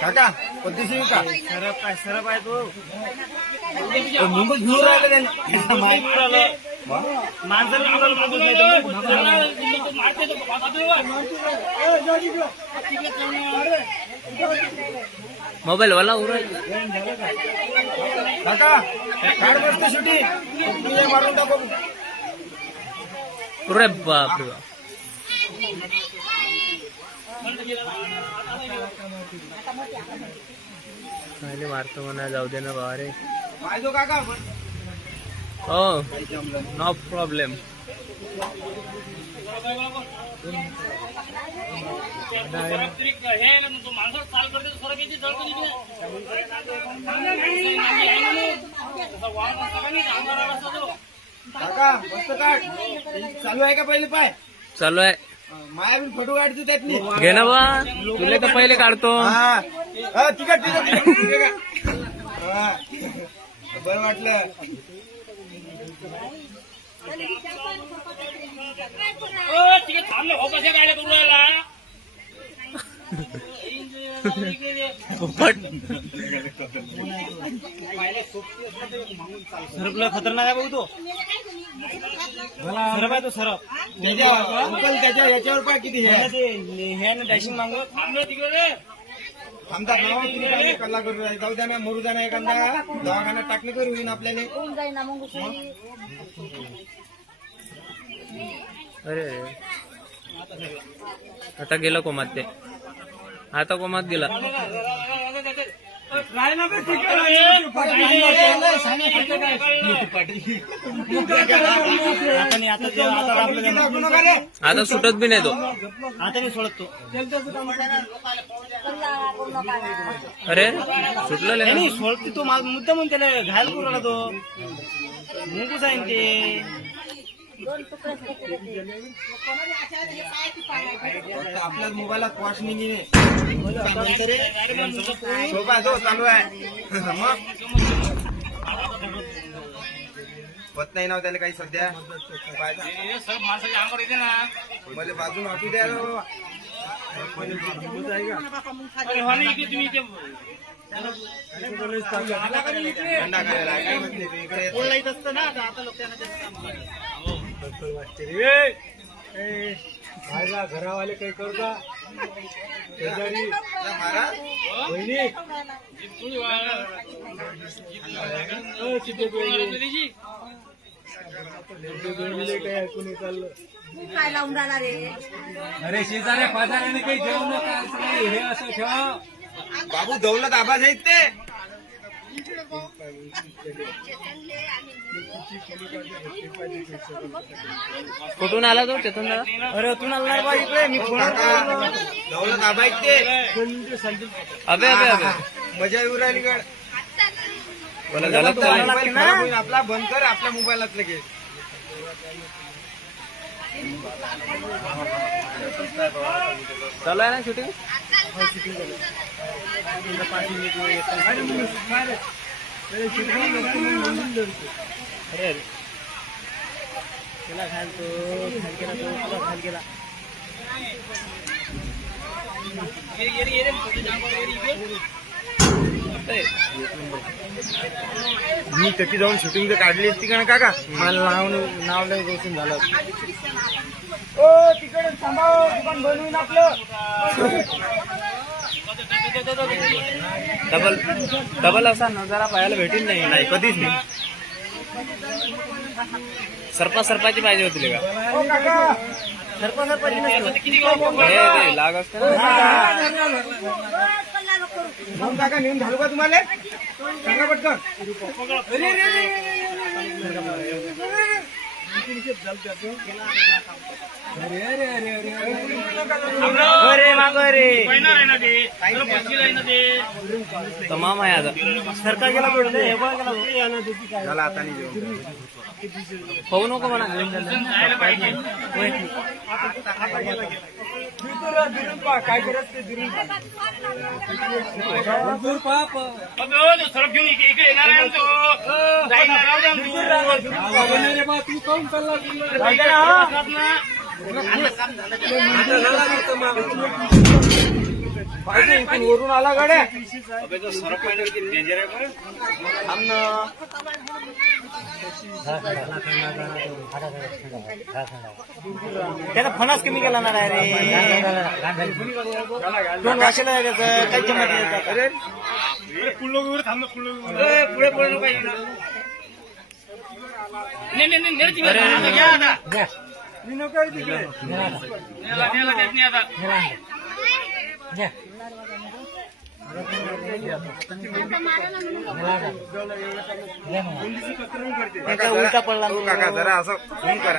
काका पद्धतशीर का सरप आहे तो मुंबईत घेऊन राहिले मोबाईल वाला काका काढ बसते सुटी मारून टाकू रे बाप रे पहिले मारतो म्हणा जाऊ दे ना बाबा रे पाहिजो काका हो नो प्रॉब्लेम काका मस्त काढ चालू आहे का पहिले पाय चालू आहे माया बी फोटो काढतो त्यातली घे ना बा तुला तर पहिले काढतो तिकट बरं वाटलं सरपला खतरनाक आहे भाऊ तो सरप आहे तो सरप त्याच्या याच्यावर पाय किती हे डॅशिंग मागलो थांबलो तिकडे थांबतात ना कल्ला करू जाऊ द्या ना मरू द्या ना एखादा दवाखान्यात टाकले करू होईन आपल्याला अरे आता गेलं कोमात ते आता कोमात गेला आता सुटत बी नाही तो आता मी सोडतो अरे सुटलं नाही सोडते तो मुद्दा म्हणून त्याला घायल करू राहिला तो मुंगूच आहे ते आपल्याच मोबाईलात वॉच नाही शोभा तो चालू आहे मग होत नाही ना त्याला काही सध्या मला बाजून वाटू द्या घरावाले काही करू का काय लावून राहणार रे अरे शेजाऱ्या पाजाऱ्याने काही जेवण नका हे असं ठेवा बाबू दौलत आबाज आहेत ते कुठून आला तो चेतन दादा अरे तू आला बा इकडे मी दौलत आबा आहेत ते अबे अबे अबे मजा येऊ राहिली गड बोला झालं आपला बंद कर आपल्या मोबाईलात लगेच चालू आहे ना शूटिंग अरे त्याला घालतो खाल केला तो पुरा खाल केला मी त्याची जाऊन शूटिंग तर काढली असती का काका मला नाव नाही गोष्टी झालं ओ तिकडे थांबाव दुकान बनवून आपलं डबल डबल असा नजारा पाहायला भेटेल नाही कधीच नाही सरपाची पाहिजे होती का सरपंच लाग असते ना मग काका नेऊन घालू का तुम्हाला सांगा पटकन अरे मागो रे तमाम आहे आता सरकार गेला पडून हे पण गेला आता पाहू नको म्हणा काय करत ते सरप घेऊन इकडे येणार आहे तो तू काऊन चालला वरून आला गाड्या सरप डेंजर आहे त्याचा फणस कमी केला ना रे दोन वाशीला आहे त्याचं काही जमत नाही त्याचं. अरे पुढे थांब पुढे पुढे पुढे नको काही ना. मी नको आहे तिकडे त्याचा उलटा पडला काका जरा असं फोन करा